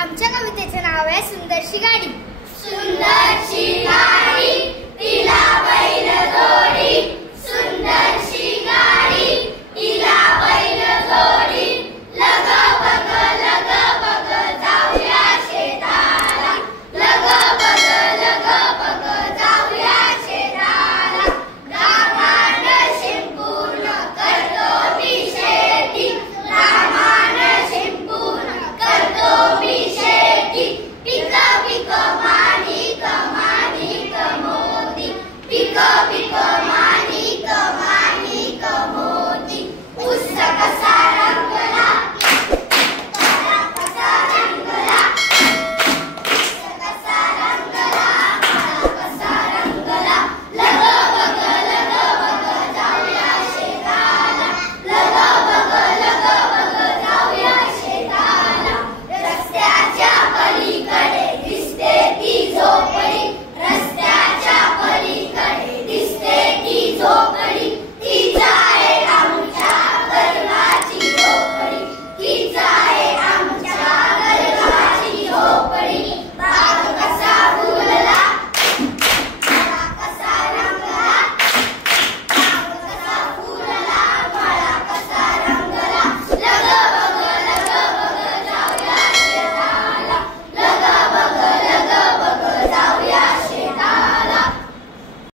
आमच्या कवितेचे नाव आहे सुंदरशी गाडी। सुंदरशी गाडी तिला बैल जोडी, सुंदरशी गाडी तिला बैल जोडी, लग बग जाऊया शेताला, लग बग जाऊया शेताला, रामान शिंपून करतो मी शेती, रामान शिंपून करतो मी शेती, पिक पिक माणिक माणिक मोती, पिक पिक माणिक माणिक मोती, ऊस कसा रंगला, कसा रंगला, कसा रंगला, कसा रंगला, लग बग जाऊया शेताला, लग बग जाऊया शेताला, रस्त्याच्या पलीकडे दिसते ती झोपडी, रस्त्याच्या पलीकडे दिसते ती झोपडी,